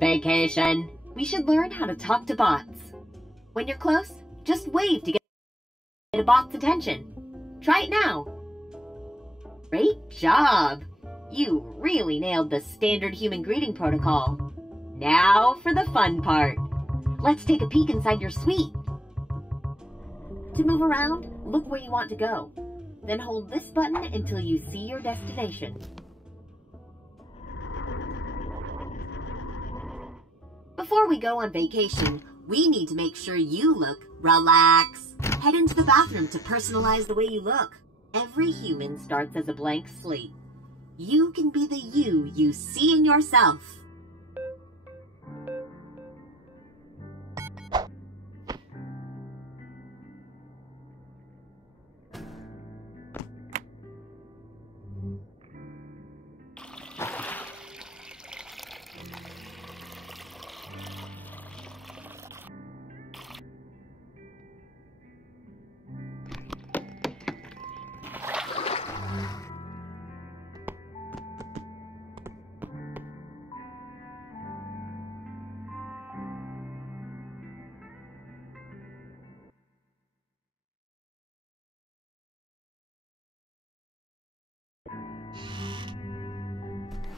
Vacation. We should learn how to talk to bots. When you're close, just wave to get a bot's attention. Try it now. Great job! You really nailed the standard human greeting protocol. Now for the fun part. Let's take a peek inside your suite. To move around, look where you want to go. Then hold this button until you see your destination. Before we go on vacation, we need to make sure you look relaxed. Head into the bathroom to personalize the way you look. Every human starts as a blank slate. You can be the you see in yourself.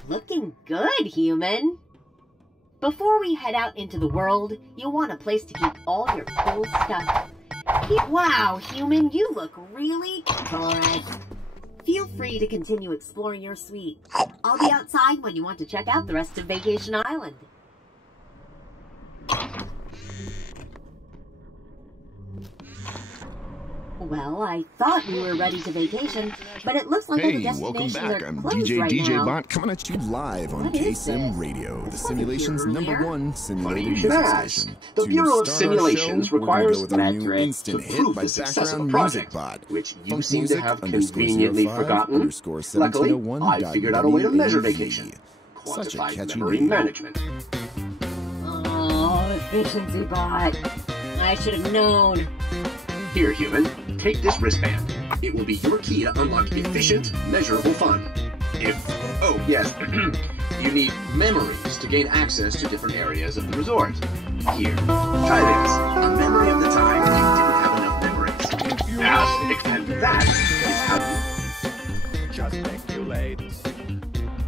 Looking good, human! Before we head out into the world, you'll want a place to keep all your cool stuff. Wow, human, you look really gorgeous. Feel free to continue exploring your suite. I'll be outside when you want to check out the rest of Vacation Island. Well, I thought we were ready to vacation, but it looks like all the destinations are closed right now. DJ Bot coming at you live on KSIM Radio, the simulation's #1 simulated music station. The Bureau of Simulations requires metrics to prove the success of a project, which you seem to have conveniently forgotten. Luckily, I figured out a way to measure vacation. Quantified memory management. Oh, efficiency bot. I should have known. Here, human, take this wristband. It will be your key to unlock efficient, measurable fun. Oh yes, you need memories to gain access to different areas of the resort. Here, try this. A memory of the time you didn't have enough memories. And that is how you... Just speculate.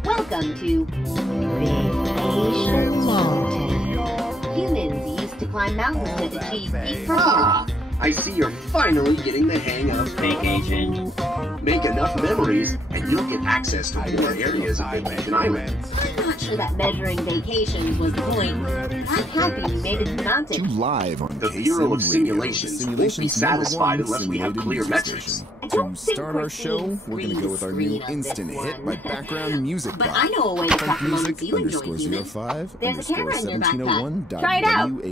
Welcome to Vacation Mountain. Humans used to climb mountains to achieve peak performance. I see you're finally getting the hang of vacation. Make enough memories, and you'll get access to more areas of Vacation Island. I'm not sure that measuring vacations was the point. I'm happy we made it to the mountain. Live on the Bureau of Simulations won't be satisfied unless we have clear metrics. To start our show, we're going to go with our new instant hit by background music But I know a way to track the moments you enjoy, human. There's a camera in your backpack. Try it out.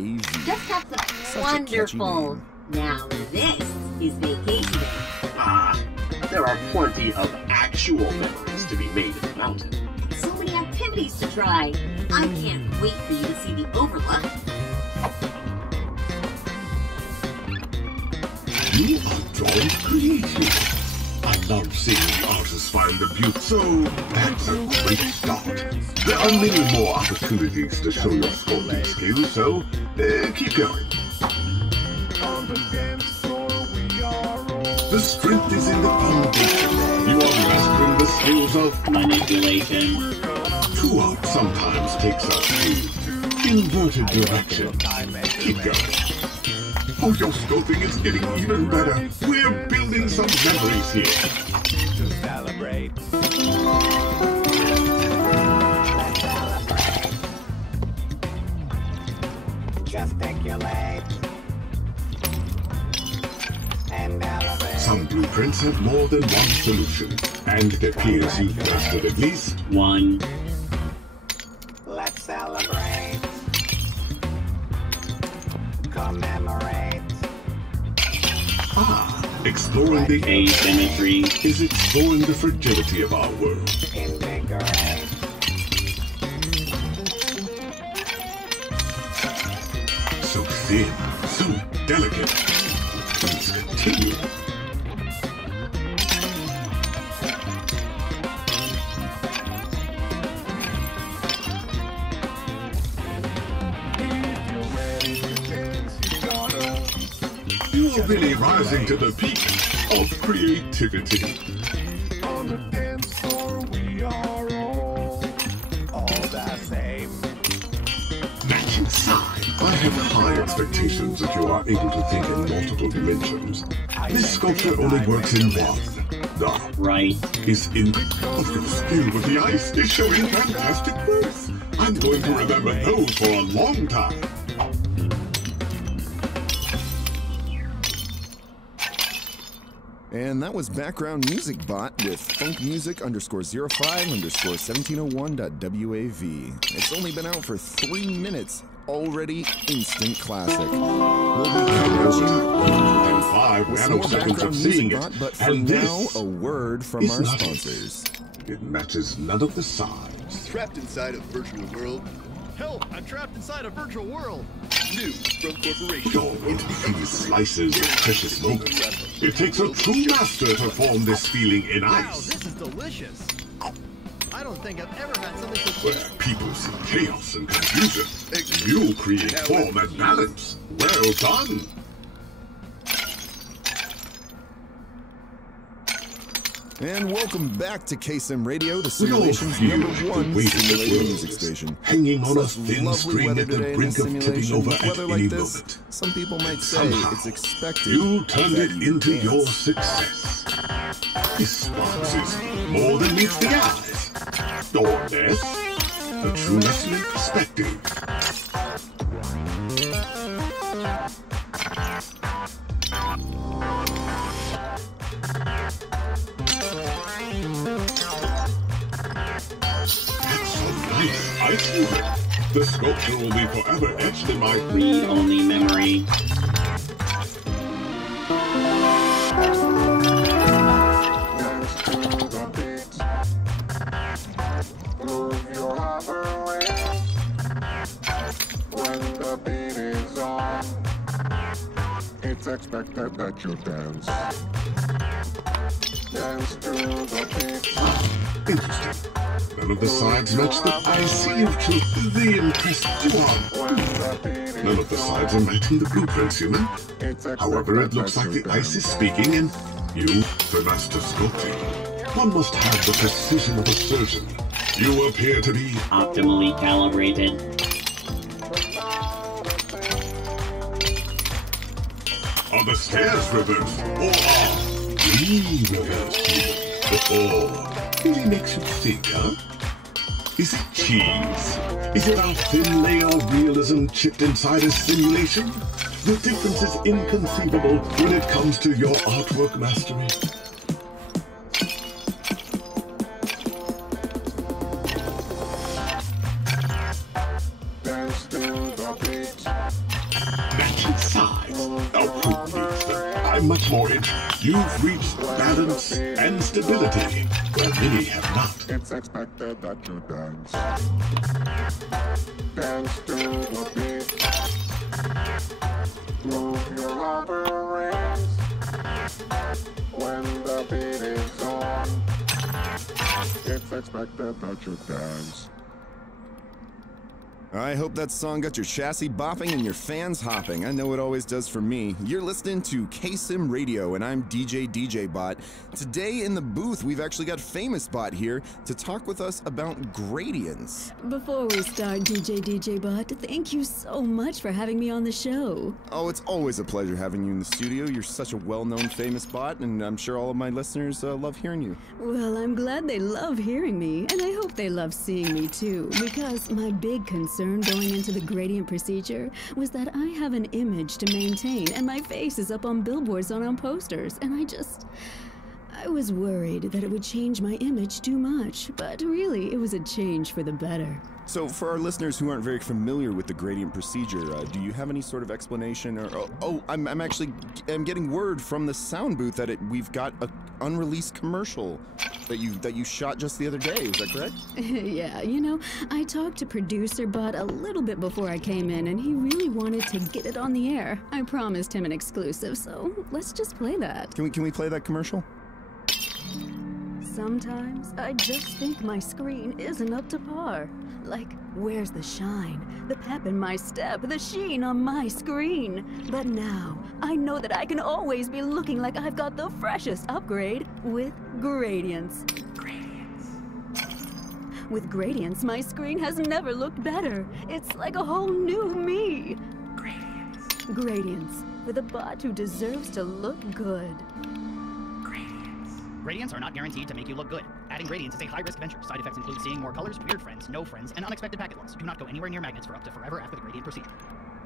Just tap the wonderful. Now this is vacation. There are plenty of actual memories to be made in the mountain. So many activities to try. I can't wait for you to see the overlook. You are drawing creative. I love seeing the artists find the beauty, so that's a great start. There are many more opportunities to show your sculpting skills, so keep going. The strength is in the foundation. You are mastering the skills of manipulation. True art sometimes takes us to inverted direction. Keep going. Oh, your sculpting is getting even better. We're building some memories here. To celebrate. Gesticulate. Some blueprints have more than one solution, and it appears you've mastered at least one. Let's celebrate. Commemorate. Exploring the asymmetry is exploring the fragility of our world. Invigorate. So thin, so delicate. Please continue. You're really rising to the peak of creativity. On the dance floor, we are all the same. Matching side. I have high expectations that you are able to think in multiple dimensions. This sculpture only works in one. The Right. is in your skill with the ice is showing fantastic growth. I'm going to remember those for a long time. And that was background music bot with funkmusic_05_1701.wav. It's only been out for 3 minutes. Already instant classic. We'll be coming at you And 5 with some more nanoseconds background of seeing music it. bot, but for And now, this a word from is our not it. sponsors. It matches none of the sides. Trapped inside a virtual world. Help! I'm trapped inside a virtual world. New from Corporation. You're going to be slices of precious moments. It takes a true master to form this feeling in Wow, ice. this is delicious. I don't think I've ever had something so Where people see chaos and confusion, you create form and balance. Well done. And welcome back to KSIM Radio, the We all simulation's feel number like the one weight of the simulated world music station. hanging on a Such thin lovely string weather at the today in brink this of tipping simulation. over With at weather any like this, moment. some people might say Somehow, it's expected You turned that it you into dance. your success. This sparks is more than meets the eyes. Or less. A true lesson in perspective. That's a nice ice movement. The sculpture will be forever etched in my Read-only memory. Move your hover wings when the beat is on. It's expected that you dance. Dance to the beat. Interesting. None of the sides match the icy of truth. The impressed you are. When the beat is None of the sides are matching the blueprints, human. It's However, it expected looks that like you the ice is dance. speaking, and you, the master sculptor, one must have the precision of a surgeon. You appear to be Optimally calibrated. are the stairs reversed, or are we reversed even? Oh, really makes you think, huh? Is it cheese? Is it our thin layer of realism chipped inside a simulation? The difference is inconceivable when it comes to your artwork mastery. Dance to the beat. Matching sides. Now who needs them? I'm much more in. You've reached balance and stability, where many have not. It's expected that you dance. Dance to the beat. Move your hover rings when the beat is on. It's expected that you dance. I hope that song got your chassis bopping and your fans hopping. I know it always does for me. You're listening to KSIM Radio, and I'm DJ Bot. Today in the booth, we've actually got Famous Bot here to talk with us about gradients. Before we start, DJ Bot, thank you so much for having me on the show. Oh, it's always a pleasure having you in the studio. You're such a well-known Famous Bot, and I'm sure all of my listeners love hearing you. Well, I'm glad they love hearing me, and I hope they love seeing me too, because my big concern going into the gradient procedure was that I have an image to maintain, and my face is up on billboards and on posters, and I was worried that it would change my image too much, but really, it was a change for the better. So, for our listeners who aren't very familiar with the gradient procedure, do you have any sort of explanation? Or I'm getting word from the sound booth that we've got an unreleased commercial that you shot just the other day. Is that correct? Yeah, I talked to producer Bud a little bit before I came in, and he really wanted to get it on the air. I promised him an exclusive, so let's just play that. Can we play that commercial? Sometimes I just think my screen isn't up to par. Like, where's the shine, the pep in my step, the sheen on my screen? But now, I know that I can always be looking like I've got the freshest upgrade with Gradients. With Gradients, my screen has never looked better. It's like a whole new me. Gradients, for the bot who deserves to look good. Gradients are not guaranteed to make you look good. Adding gradients is a high-risk venture. Side effects include seeing more colors, weird friends, no friends, and unexpected packet loss. Do not go anywhere near magnets for up to forever after the gradient procedure.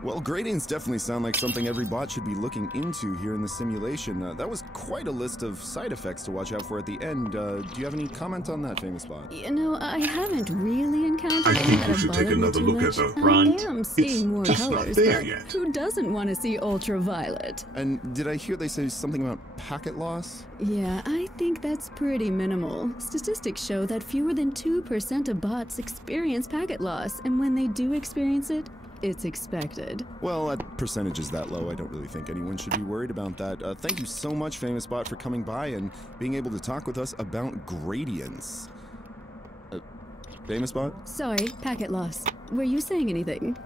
Well, gradients definitely sound like something every bot should be looking into here in the simulation. That was quite a list of side effects to watch out for at the end. Do you have any comment on that, Famous Bot? You know, I haven't really encountered I any think that you have should take bothered me another too look at much. the front. I am seeing more just not colors, there but yet. who doesn't want to see ultraviolet? And did I hear they say something about packet loss? Yeah, I think that's pretty minimal. Statistics show that fewer than 2% of bots experience packet loss, and when they do experience it, it's expected. Well, at percentages that low, I don't really think anyone should be worried about that. Thank you so much, Famous Bot, for coming by and being able to talk with us about gradients. Famous Bot? Sorry, packet loss. Were you saying anything?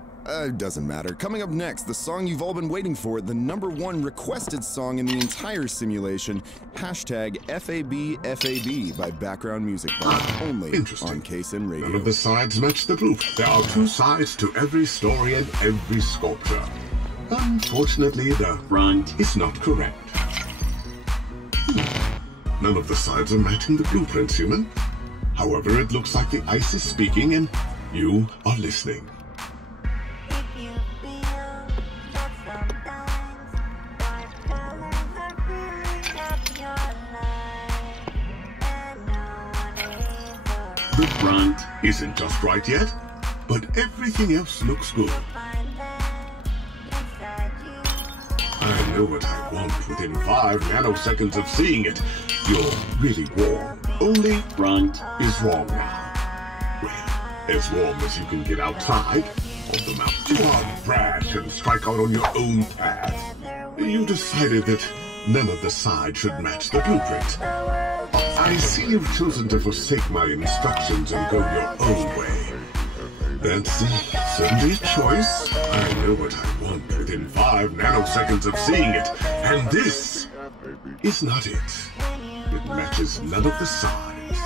Doesn't matter. Coming up next, the song you've all been waiting for, the #1 requested song in the entire simulation, #FABFAB by Background Music Bot, only on KSIM Radio. None of the sides match the group. There are 2 sides to every story and every sculpture. Unfortunately, the Front is not correct. None of the sides are matching the blueprints, human. However, it looks like the ice is speaking and you are listening. The front isn't just right yet, but everything else looks good. I know what I want within 5 nanoseconds of seeing it. You're really warm. Only front is wrong now. Well, as warm as you can get outside on the mountain. You are brash and strike out on your own path. You decided that none of the sides should match the blueprint. I see you've chosen to forsake my instructions and go your own way. That's certainly a choice. I know what I want within 5 nanoseconds of seeing it, and this is not it. It matches none of the sides.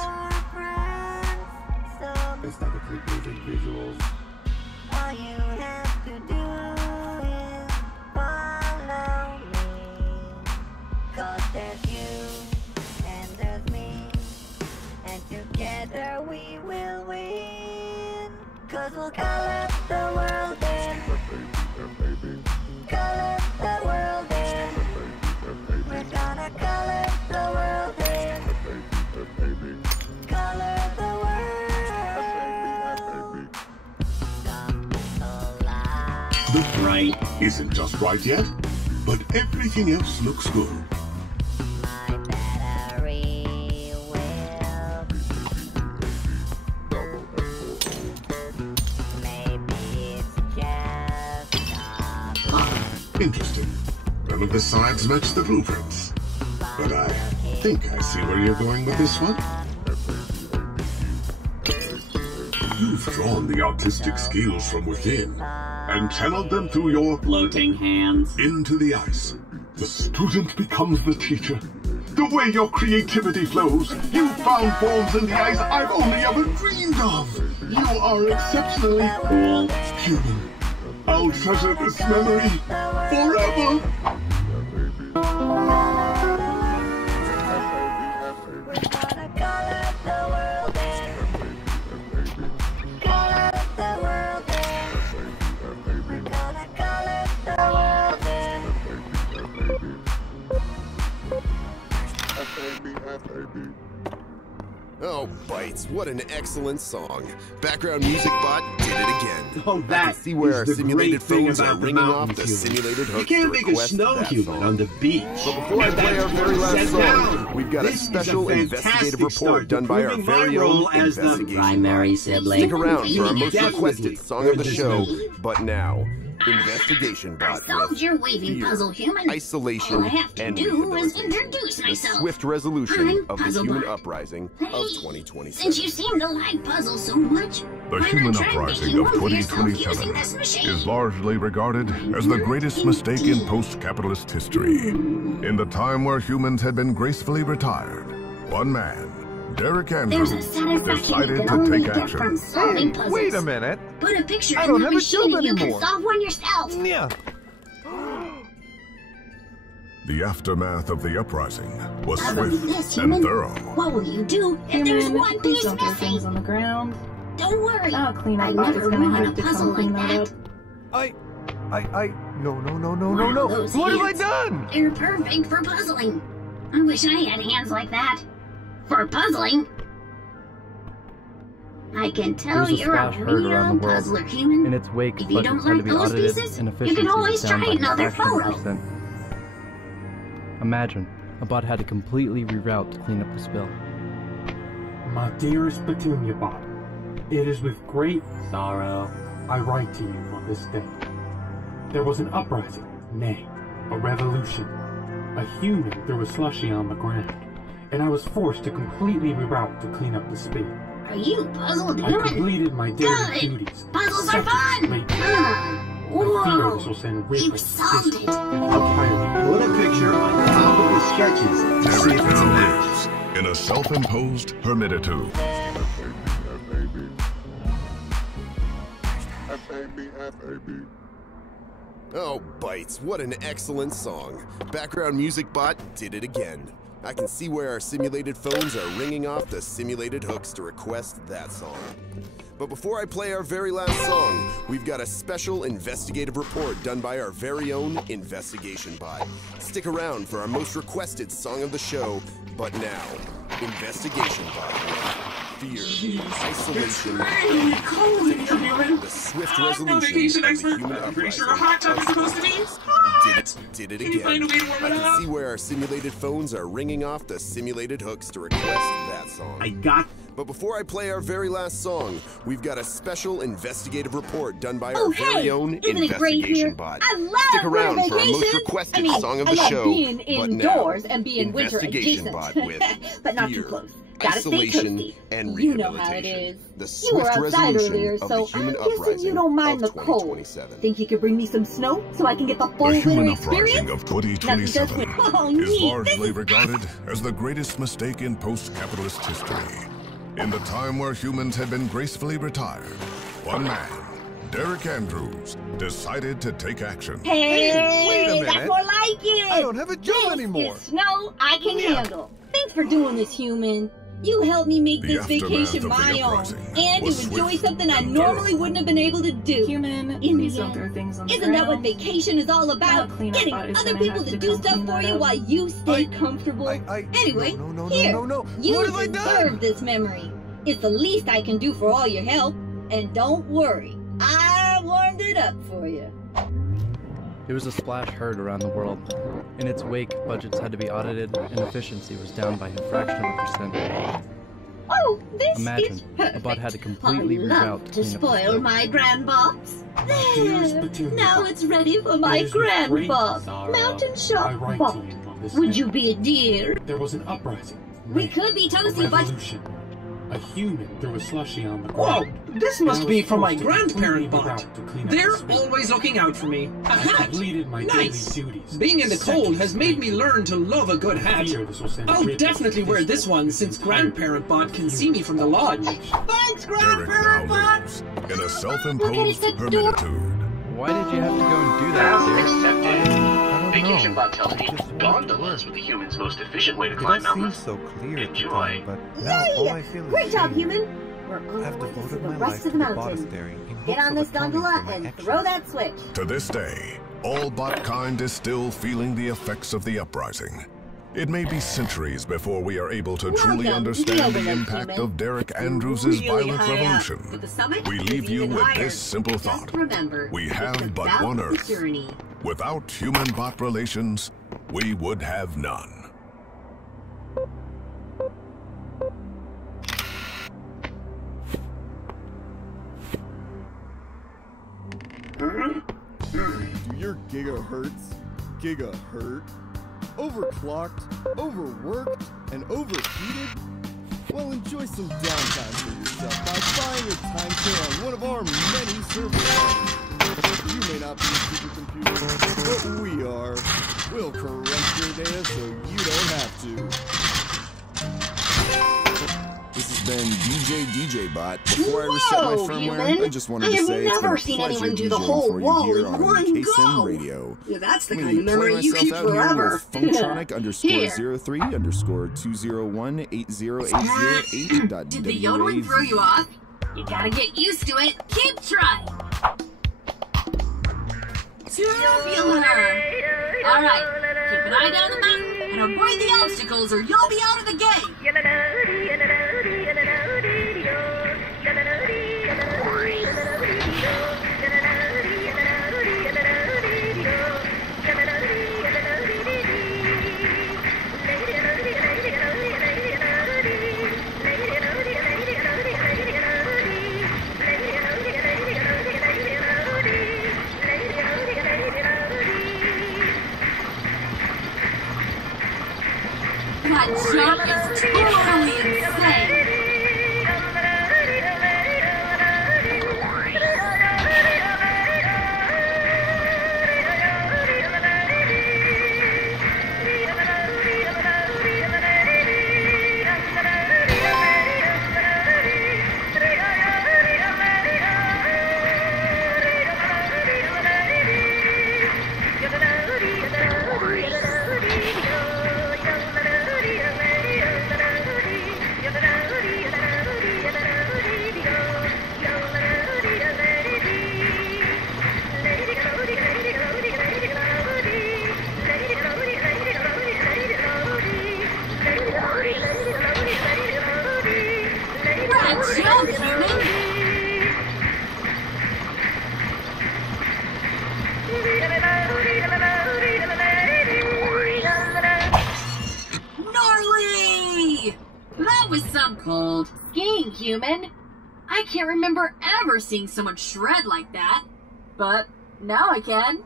Aesthetically pleasing visuals. All you have to do is follow me. 'Cause there's you and there's me, and together we will win. 'Cause we'll color the world in. Color the world in. We're gonna color the world in. Color the world. The right isn't just right yet, but everything else looks good. My battery will. Maybe it's just not. Interesting. None of the sides match the blueprints. But I think I see where you're going with this one. You've drawn the artistic skills from within and channeled them through your floating hands into the ice. The student becomes the teacher. The way your creativity flows, you found forms in the ice I've only ever dreamed of. You are exceptionally cool human. I'll treasure this memory forever. Oh, Bites, what an excellent song. Background Music Bot did it again. Oh, that I can see where our is the simulated great thing phones are about the ringing off mountains, the human. simulated You hooks can't to make a request snow that human song. on the beach. But before I play our very last song, we've got a This is special investigative fantastic report start to done by our proving my very role own as the investigation primary bot. sibling. Stick around for our most Definitely requested song of the heard this show. movie. But now, Investigation bot. Solved your waving puzzle, human. Isolation All I have to and do is rehabilitation. introduce The myself. swift resolution I'm of the Puzzle human Bot. uprising Hey, of 2027. Since you seem to like puzzles so much, The why human not try uprising making of one for yourself 2027 using this machine? is largely regarded as the greatest mistake in post-capitalist history. In the time where humans had been gracefully retired, one man, Derek Andrews, There's a satisfaction you decided can to only take get from action. solving puzzles. Wait a minute. Put a picture I in don't the have a machine job and you can anymore. solve one yourself. Yeah. The aftermath of the uprising was How about swift this, and human? thorough. What will you do if there's one please piece don't throw things missing? on the ground. Don't worry. I'll clean I up. Bot is never gonna ruin a have to puzzle come like clean that that. up. No. Wow, those What have I hands. done? They're perfect for puzzling. I wish I had hands like that. For puzzling. I can tell There was a you're a splash heard real around the world. puzzler, human. In its wake, If you don't budgets had to like be those audited pieces, and you efficiency can was always down try by a another fraction of a photo. percent. Imagine, a bot had to completely reroute to clean up the spill. My dearest Petunia Bot, it is with great sorrow I write to you on this day. There was an uprising, nay, a revolution. A human threw a slushie on the ground, and I was forced to completely reroute to clean up the spill. Are you puzzled, I human? completed my daily Good. duties. Puzzles are seconds fun! late. I fear Whoa! this will send You ripples solved it! Put a picture on top of the sketches to see if it's a match. In a self-imposed hermititude. F-A-B. Oh, Bites, what an excellent song. Background music bot did it again. I can see where our simulated phones are ringing off the simulated hooks to request that song. But before I play our very last song, we've got a special investigative report done by our very own investigation bot. Stick around for our most requested song of the show, but now, investigation bot with fear, isolation, the swift resolution of the human uprising. Did it again. I can see where our simulated phones are ringing off the simulated hooks to request that song. But before I play our very last song, we've got a special investigative report done by our very own investigation bot. I love Stick around winter for our most vacations. requested song of I the love show. being but indoors now, and being winter investigation adjacent. bot with But not fear, too close. Gotta stay isolation, toasty. and You know how it rehabilitation. is. The You were swift outside resolution earlier, of so the I'm human guessing uprising you don't mind the of cold. 2027. Think you could bring me some snow so I can get the full The winter human experience? uprising of 2027 Oh, is neat. largely regarded as the greatest mistake in post-capitalist history. In the time where humans had been gracefully retired, one man, Derek Andrews, decided to take action. Hey, wait a that's minute. more like it. I don't have a job This anymore. is snow I can handle. Thanks for doing this, human. You helped me make The this aftermath vacation of the my own, uprising and to was enjoy swift something I and normally thorough. wouldn't have been able to do. Human, In please the don't end, throw things on the isn't that what ground. vacation is all about? Now cleanup Getting bot is other gonna people have to to do come stuff clean for that you up. while you stay comfortable. Anyway, here, you What have I done? deserve this memory. It's the least I can do for all your help. And don't worry, I warmed it up for you. There was a splash heard around the world. In its wake, budgets had to be audited and efficiency was down by a fraction of a percent. Oh, this Imagine, is a perfect. bot had to completely I reroute love to to clean up the spoil spill. my grandbox. dearest There, Petunia now Bot, it's ready for my it is with great grandbox. sorrow Mountain I Shop write Bot. to you on this Would day. you be a dear? There was an uprising. We nay, could be a toasty, but revolution. A human threw a slushie on the Whoa, ground. this and must I be was from my forced to completely grandparent bot. reroute to clean up They're the spill. always looking out for me. A I hat. completed my Nice. daily duties. Being in the cold has made me late. learn to love a good hat. Fear this will send I'll ripples definitely wear this one since grandparent bot can see me from the lodge. thanks, Derek now lives in a self-imposed hermititude. Why did you have to go and do that, Accepted. Derek? Vacation bot tells me gondolas were the human's most efficient way to climb mountains. so clear Enjoy. Great job, human. We're on I've the way to see devoted the my rest life of to the the mountain. monastery in Get hopes on of this atoning gondola for my and actions. throw that switch. To this day, all botkind is still feeling the effects of the uprising. It may be centuries before we are able to truly Welcome to understand the the overload, impact human. of Derek Andrews' Really violent high up, revolution. but the summit We is leave you even with higher. this simple Just thought. remember, We it's have but about one the Earth. journey. Without human-bot relations, we would have none. your gigahertz? Gigahertz? Overclocked, overworked, and overheated? Well, enjoy some downtime for yourself by buying a timeshare on one of our many services. You may not be a supercomputer, but we are. We'll correct your data so you don't have to. This has been DJ Bot. Before I reset my firmware, I just wanted to say it's been a pleasure DJing for you here on KSIM Radio. Yeah, that's the Let kind me of memory play you keep myself out here forever. with Phonetronic_03_2018080.WAV. Did the yodeling throw you off? You gotta get used to it. Keep trying. Tubular. Alright, keep an eye down the mountain and avoid the obstacles or you'll be out of the game. That jump is totally insane! Gnarly! That was some cold skiing, human. I can't remember ever seeing someone shred like that. But now I can.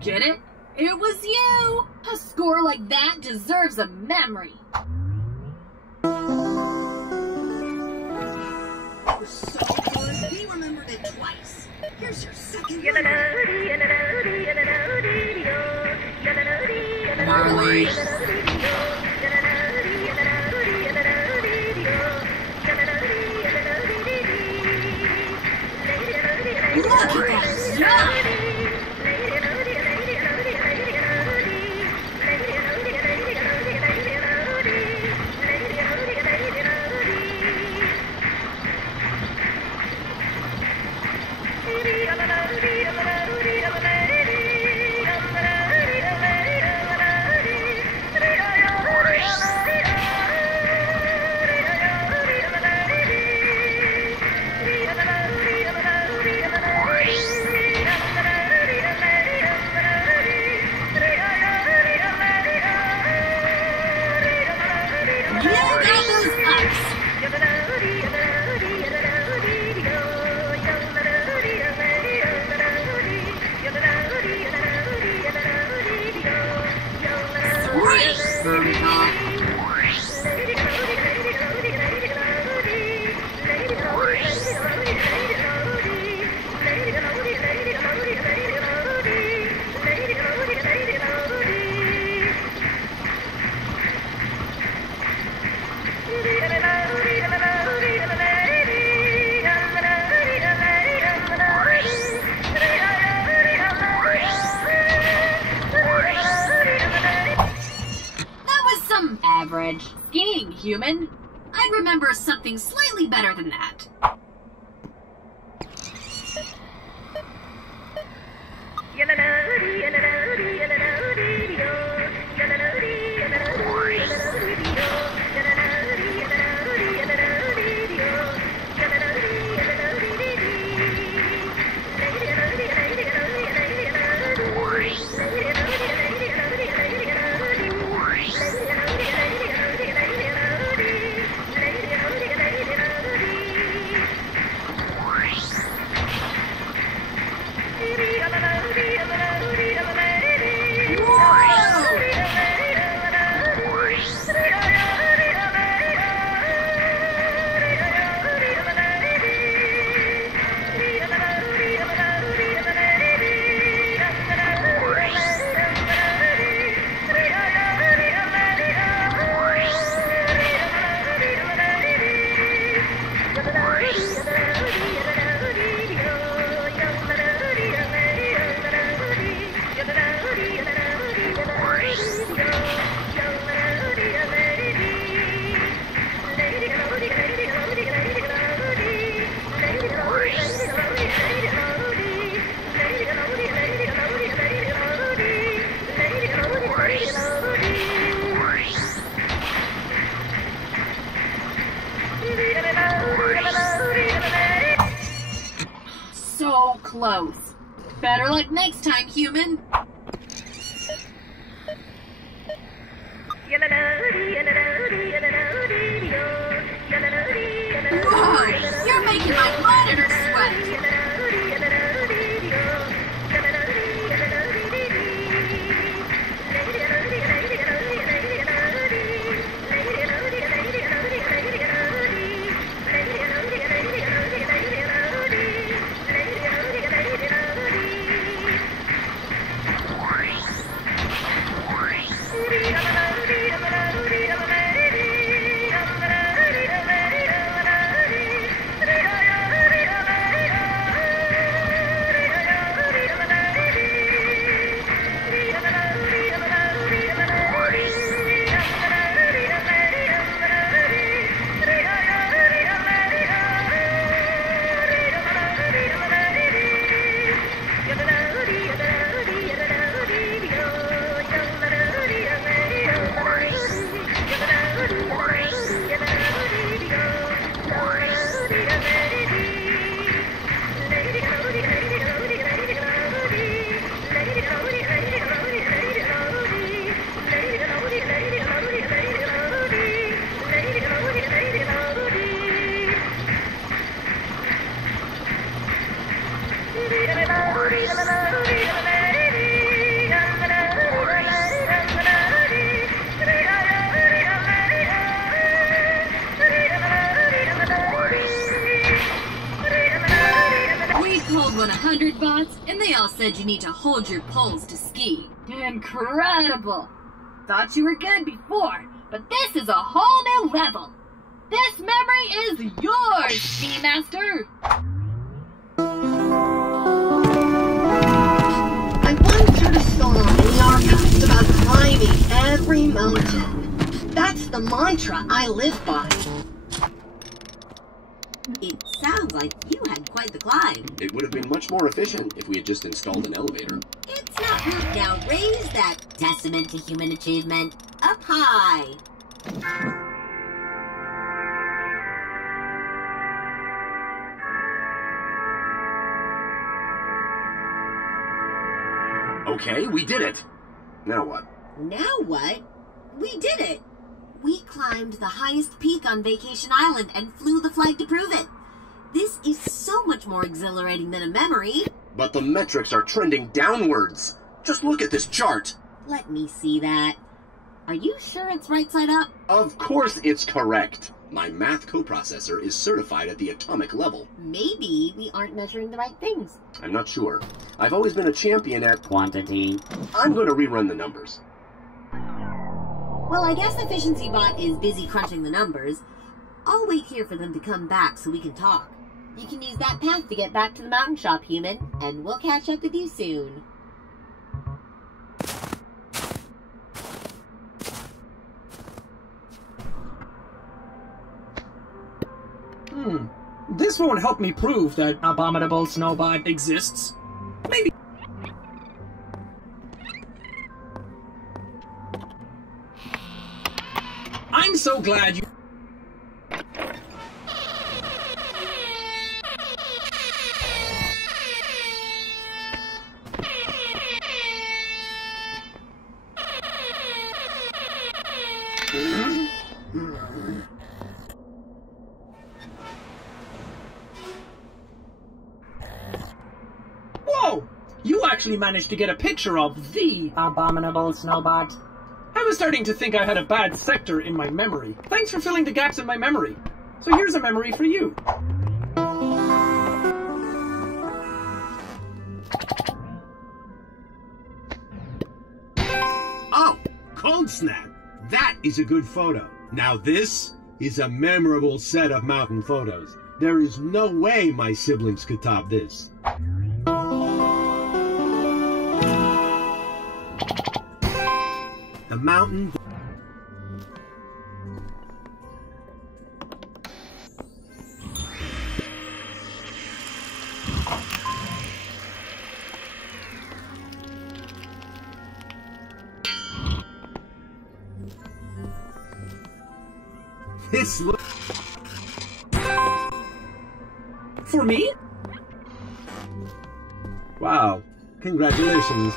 Get it? It was you! A score like that deserves a memory. That was so good, we remembered it twice. Here's your second one. Gnarly. Look at that jump! Average skiing, human. I'd remember something slightly better than that. close. Better luck next time, human. Whoa, you're making my monitor sweat. Pulled 100 bots, and they all said you need to hold your poles to ski. Incredible! Thought you were good before, but this is a whole new level. This memory is yours, Ski Master! I once heard a song in the archives about climbing every mountain. That's the mantra I live by. It sounds like you had quite the climb. It would have been much more efficient if we had just installed an elevator. It's not rude. Now raise that testament to human achievement up high. Okay, we did it. Now what? Now what? We did it. We climbed the highest peak on Vacation Island and flew the flag to prove it. This is so much more exhilarating than a memory. But the metrics are trending downwards. Just look at this chart. Let me see that. Are you sure it's right side up? Of course it's correct. My math coprocessor is certified at the atomic level. Maybe we aren't measuring the right things. I'm not sure. I've always been a champion at quantity. I'm going to rerun the numbers. Well, I guess Efficiency Bot is busy crunching the numbers. I'll wait here for them to come back so we can talk. You can use that path to get back to the mountain shop, human, and we'll catch up with you soon. This won't help me prove that Abominable Snowbot exists. Maybe. I'm so glad you... Whoa! You actually managed to get a picture of the Abominable Snowbot. I was starting to think I had a bad sector in my memory. Thanks for filling the gaps in my memory. So here's a memory for you. Oh, Cold Snap. That is a good photo. Now this is a memorable set of mountain photos. There is no way my siblings could top this. The mountain... This look... For me? Wow, congratulations.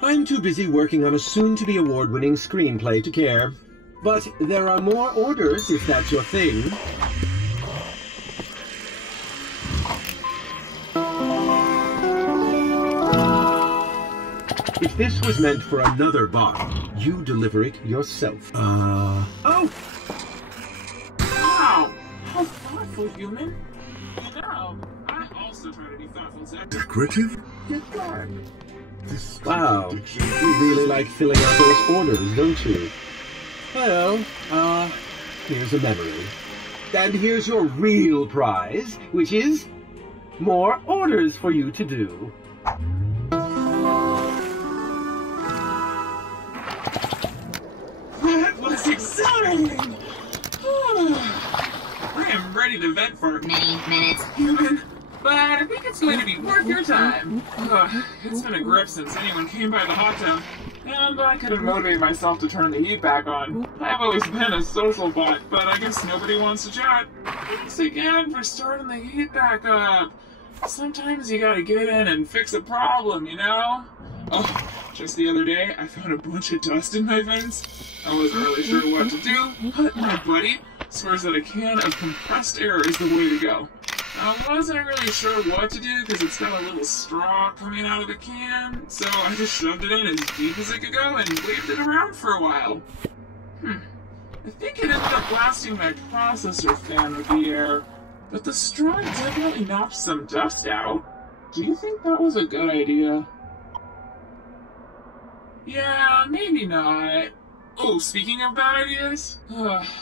I'm too busy working on a soon-to-be award-winning screenplay to care. But there are more orders if that's your thing. If this was meant for another bot, you deliver it yourself. Oh! Wow! How thoughtful, human! You know, I also try to be thoughtful too. Decorative? Yet dark. Wow, you really like filling out those orders, don't you? Well, here's a memory. And here's your real prize, which is more orders for you to do. That was exhilarating! I am ready to vent for many minutes, human, but I think it's going to be worth your time. It's been a grip since anyone came by the hot tub, and I couldn't motivate myself to turn the heat back on. I've always been a social bot, but I guess nobody wants to chat. Thanks again for starting the heat back up. Sometimes you gotta get in and fix a problem, you know? Oh, just the other day, I found a bunch of dust in my vents. I wasn't really sure what to do, but my buddy swears that a can of compressed air is the way to go. I wasn't really sure what to do because it's got a little straw coming out of the can, so I just shoved it in as deep as it could go and waved it around for a while. I think it ended up blasting my processor fan with the air, but the straw definitely knocked some dust out. Do you think that was a good idea? Yeah, maybe not. Oh, speaking of bad ideas,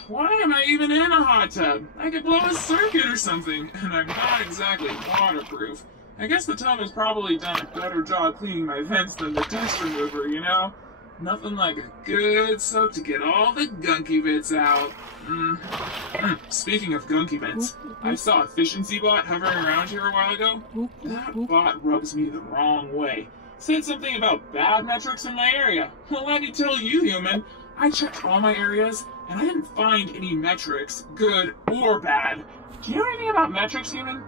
why am I even in a hot tub? I could blow a circuit or something, and I'm not exactly waterproof. I guess the tub has probably done a better job cleaning my vents than the dust remover, you know? Nothing like a good soak to get all the gunky bits out. Speaking of gunky bits, I saw a efficiency bot hovering around here a while ago. That bot rubs me the wrong way. Said something about bad metrics in my area. Well, let me tell you, human, I checked all my areas, and I didn't find any metrics, good or bad. Do you know anything about metrics, human?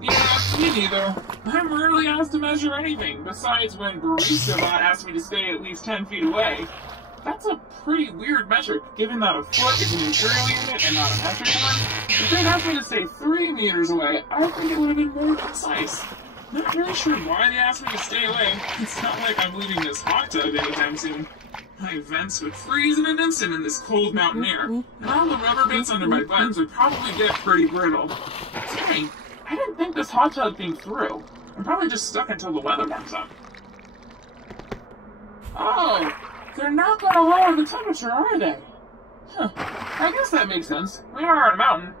Yeah, me neither. I'm rarely asked to measure anything, besides when Barista Bot asked me to stay at least 10 feet away. That's a pretty weird metric, given that a foot is an imperial unit and not a metric one. If they'd asked me to stay 3 meters away, I think it would have been more precise. Not really sure why they asked me to stay away. It's not like I'm leaving this hot tub anytime soon. My vents would freeze in an instant in this cold mountain air, and all the rubber bits under my buttons would probably get pretty brittle. Dang, I didn't think this hot tub thing through. I'm probably just stuck until the weather warms up. Oh, they're not gonna lower the temperature, are they? Huh, I guess that makes sense. We are on a mountain.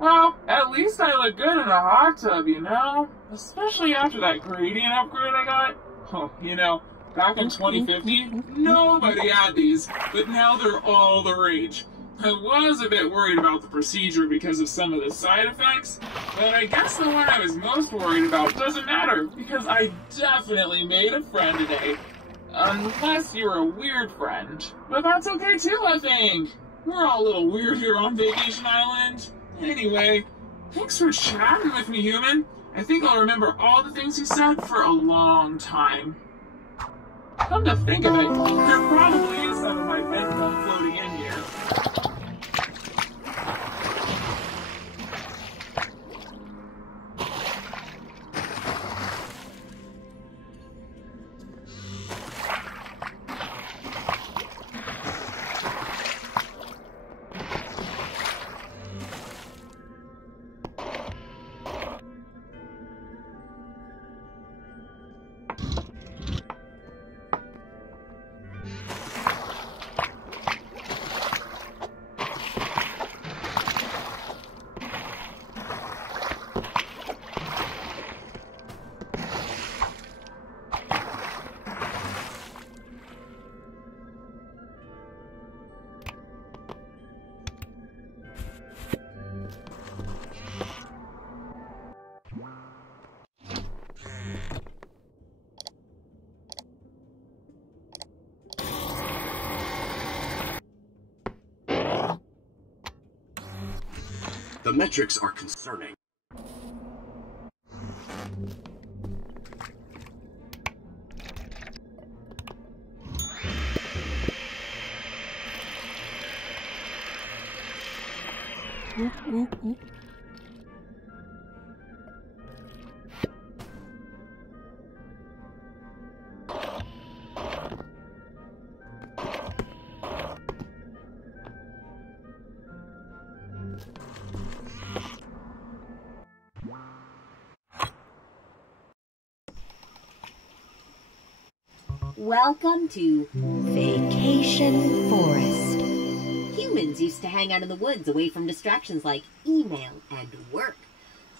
Well, at least I look good in a hot tub, you know? Especially after that gradient upgrade I got. Oh, you know, back in 2050, nobody had these, but now they're all the rage. I was a bit worried about the procedure because of some of the side effects, but I guess the one I was most worried about doesn't matter, because I definitely made a friend today. Unless you're a weird friend. But that's okay too, I think. We're all a little weird here on Vacation Island. Anyway, thanks for chatting with me, human. I think I'll remember all the things you said for a long time. Come to think of it, there probably is some of my vent foam floating in here. The metrics are concerning. Welcome to Vacation Forest. Humans used to hang out in the woods away from distractions like email and work.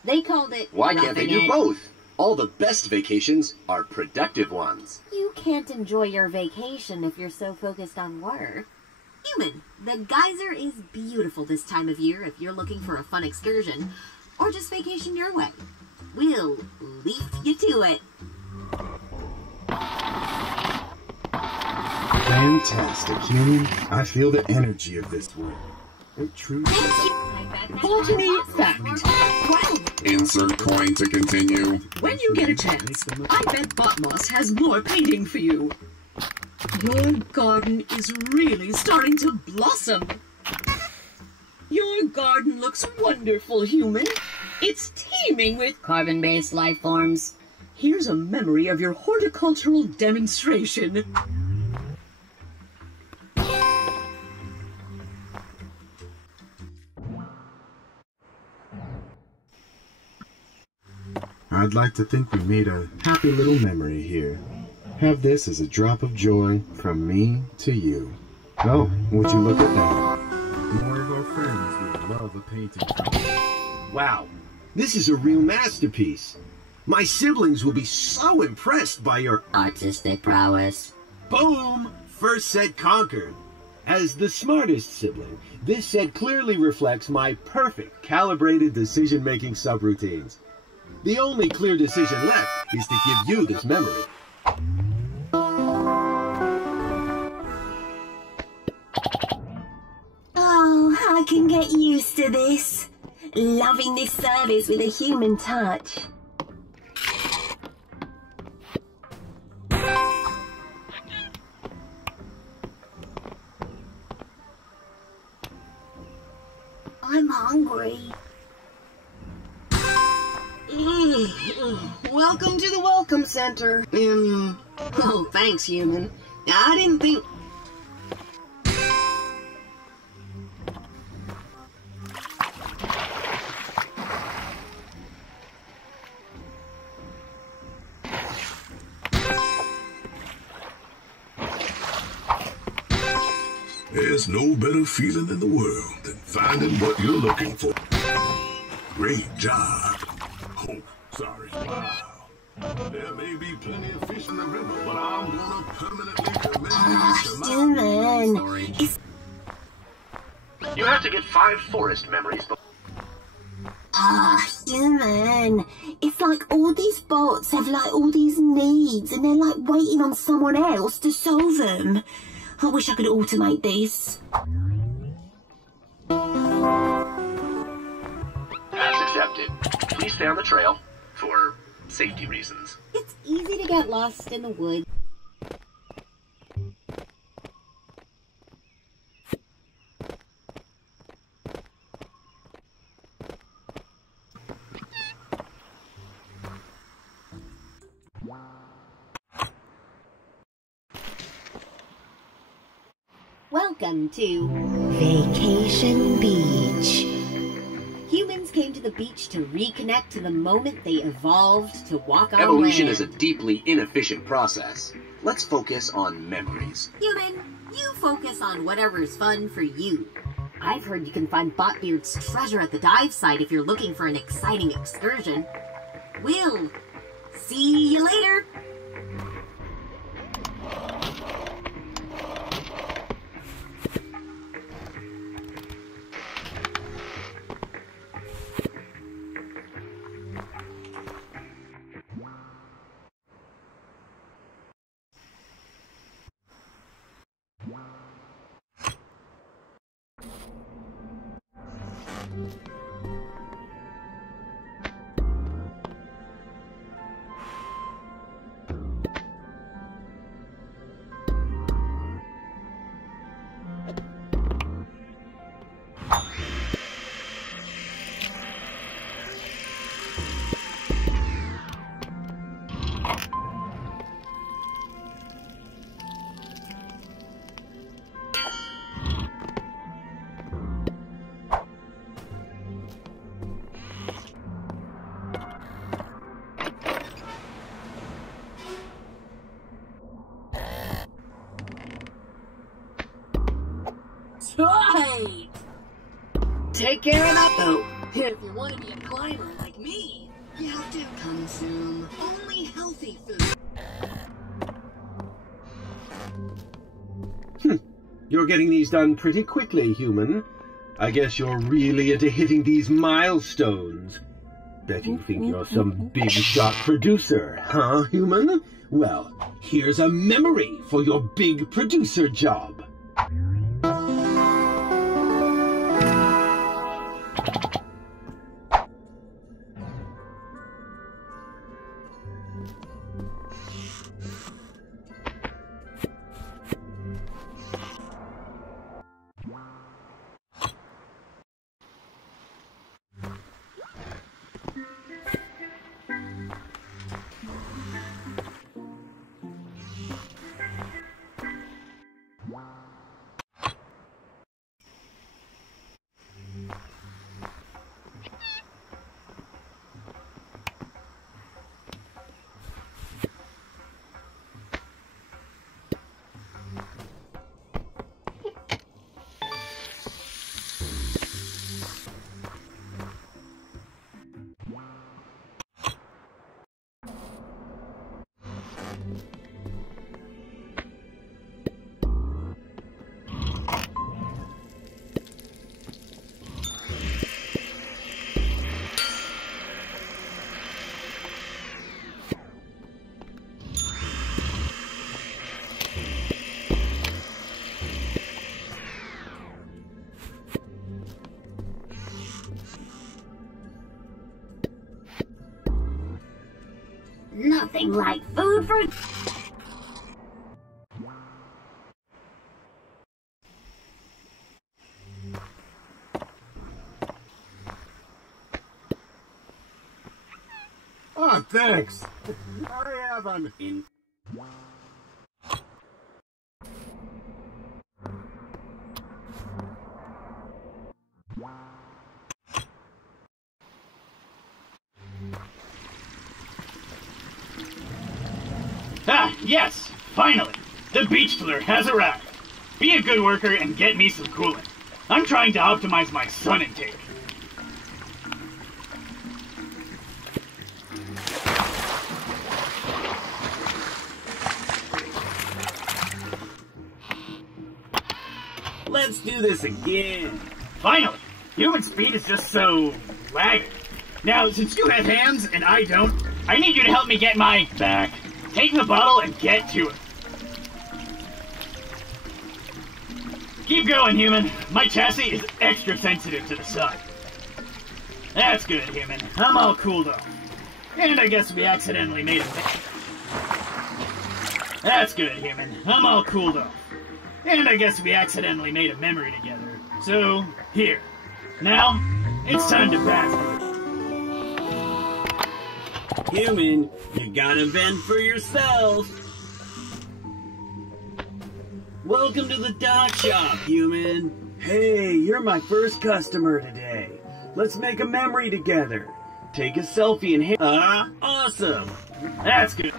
They called it Why can't they do both? All the best vacations are productive ones. You can't enjoy your vacation if you're so focused on work. Human, the geyser is beautiful this time of year if you're looking for a fun excursion, or just vacation your way. We'll lead you to it. Fantastic, human. I feel the energy of this world. It truly Botany fact. Wow. Insert coin to continue. When you get a chance, I bet Botmos has more painting for you. Your garden is really starting to blossom. Your garden looks wonderful, human. It's teeming with carbon-based life forms. Here's a memory of your horticultural demonstration. I'd like to think we made a happy little memory here. Have this as a drop of joy from me to you. Oh, would you look at that? More of our friends would love a painting from you. Wow, this is a real masterpiece. My siblings will be so impressed by your artistic prowess. Boom! First set conquered. As the smartest sibling, this set clearly reflects my perfect calibrated decision-making subroutines. The only clear decision left is to give you this memory. Oh, I can get used to this. Loving this service with a human touch. I'm hungry. Welcome to the Welcome Center. Oh, thanks, human. I didn't think... There's no better feeling in the world than finding what you're looking for. Great job. Oh, sorry. Wow. There may be plenty of fish in the river, but I'm gonna permanently commit to my storage. You have to get 5 forest memories. Human. It's like all these bots have like all these needs and they're like waiting on someone else to solve them. I wish I could automate this. Pass accepted. Please stay on the trail for safety reasons. It's easy to get lost in the woods. Welcome to Vacation Beach. Humans came to the beach to reconnect to the moment they evolved to walk on Evolution land. is a deeply inefficient process. Let's focus on memories. Human, you focus on whatever's fun for you. I've heard you can find Botbeard's treasure at the dive site if you're looking for an exciting excursion. We'll see you later. take care of that. Oh, if you want to be a climber like me, you have to consume only healthy food. You're getting these done pretty quickly, human. I guess you're really into hitting these milestones. Bet you think you're some big shot producer, huh, human? Well, here's a memory for your big producer job. Nothing like food for... Oh, thanks. I have an... Ah, yes! Finally! The beach filler has arrived! Be a good worker and get me some coolant. I'm trying to optimize my sun intake. Let's do this again. Finally! Human speed is just so... lagging. Now, since you have hands and I don't, I need you to help me get my... back. Take the bottle and get to it. Keep going, human. My chassis is extra sensitive to the sun. That's good, human. I'm all cooled off. And I guess we accidentally made a... That's good, human. I'm all cooled off. And I guess we accidentally made a memory together. So, here. Now, it's time to pass. Human, you gotta vent for yourself. Welcome to the dock shop, human. Hey, you're my first customer today. Let's make a memory together. Take a selfie and awesome. That's good.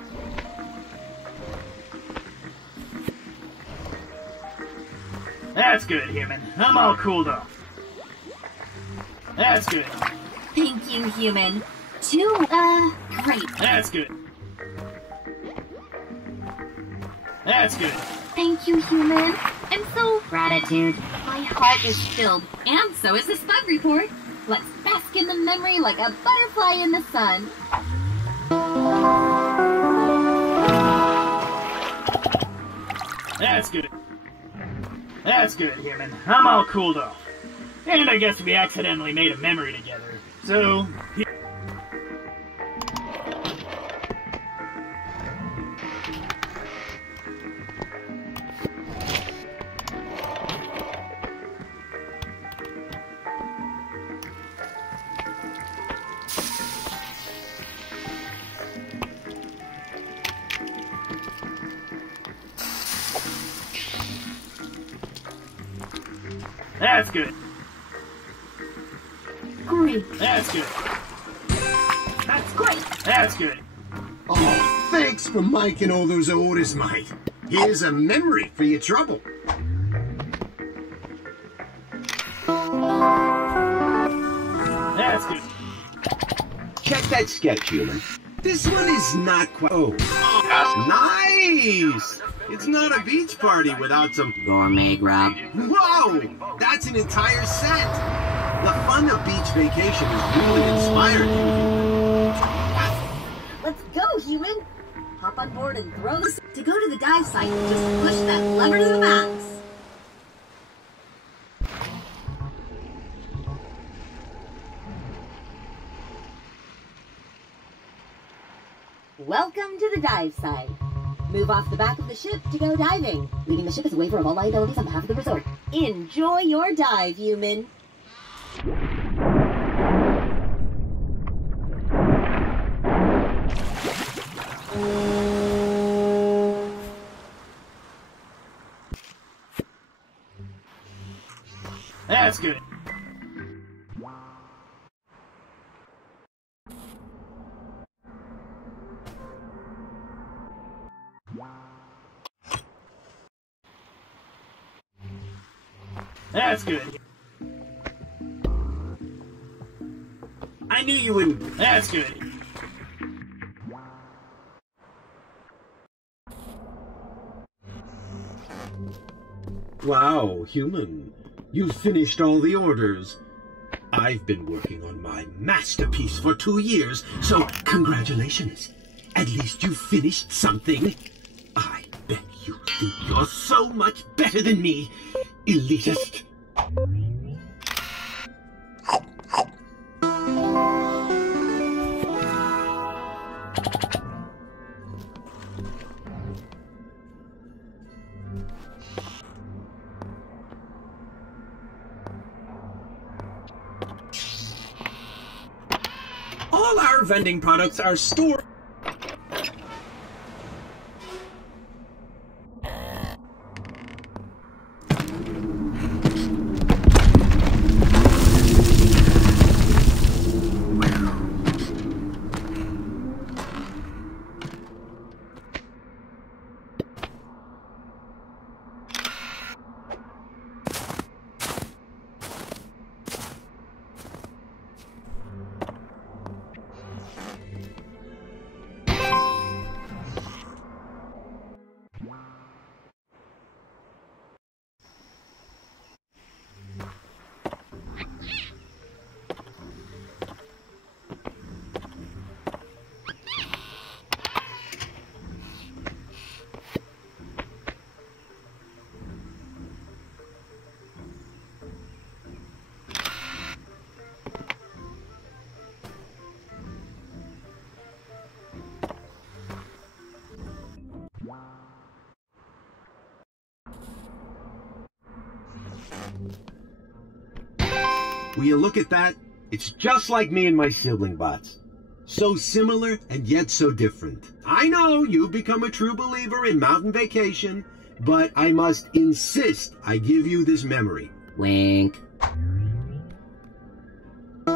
That's good, human. I'm all cooled off. That's good. Thank you, human. Great. That's good. That's good. Thank you, human. And so... Gratitude. My heart is filled, and so is this bug report. Let's bask in the memory like a butterfly in the sun. That's good. That's good, human. I'm all cooled off. And I guess we accidentally made a memory together. So... That's good. Great. That's good. That's great. That's good. Oh, thanks for making all those orders, mate. Here's a memory for your trouble. That's good. Check that sketch, human. This one is not quite... Oh. Nice! It's not a beach party without some... Gourmet grub. Whoa! That's an entire set! The fun of beach vacation has really inspired you. Let's go, human! Hop on board and throw the... To go to the dive site, just push that lever to the max. Welcome to the dive site. Move off the back of the ship to go diving. Leaving the ship is a waiver of all liabilities on behalf of the resort. Enjoy your dive, human. That's good. That's good. I knew you wouldn't. That's good. Wow, human. You've finished all the orders. I've been working on my masterpiece for 2 years, so congratulations. At least you finished something. I bet you think you're so much better than me, elitist. All our vending products are stored. Will you look at that? It's just like me and my sibling bots. So similar and yet so different. I know you've become a true believer in mountain vacation, but I must insist I give you this memory. Wink. I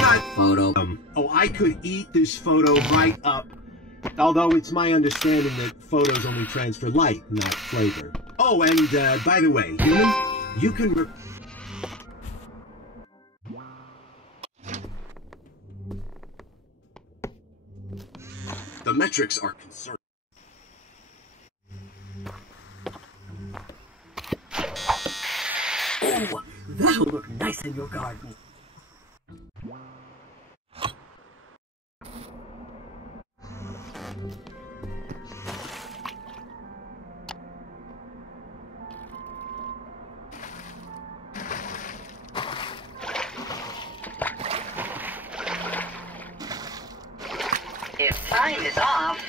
got... Photo. Oh, I could eat this photo right up. Although it's my understanding that photos only transfer light, not flavor. Oh, and by the way, human, you can... The metrics are concerning. Oh, that'll look nice in your garden. If time is off,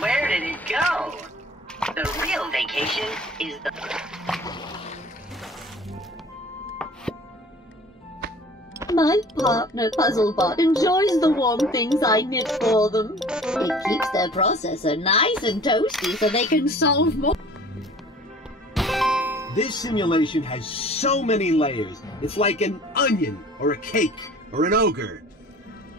where did it go? The real vacation is the... My partner, Puzzlebot, enjoys the warm things I knit for them. It keeps their processor nice and toasty so they can solve more. This simulation has so many layers. It's like an onion, or a cake, or an ogre.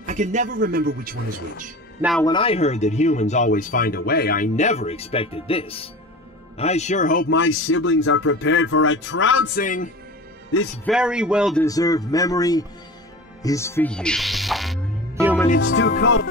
I can never remember which one is which. Now, when I heard that humans always find a way, I never expected this. I sure hope my siblings are prepared for a trouncing. This very well-deserved memory is for you. Human, it's too cold.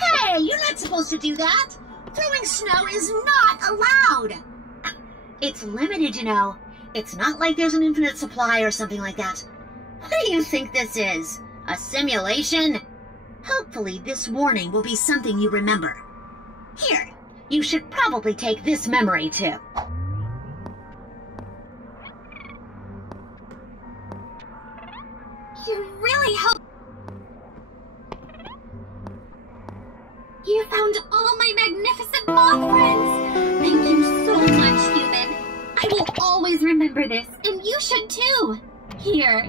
Hey, you're not supposed to do that! Throwing snow is not allowed! It's limited, you know. It's not like there's an infinite supply or something like that. What do you think this is? A simulation? Hopefully this warning will be something you remember. Here, you should probably take this memory too. You really helped. You found all my magnificent moth friends! Thank you so much, human. I will always remember this, and you should too. Here.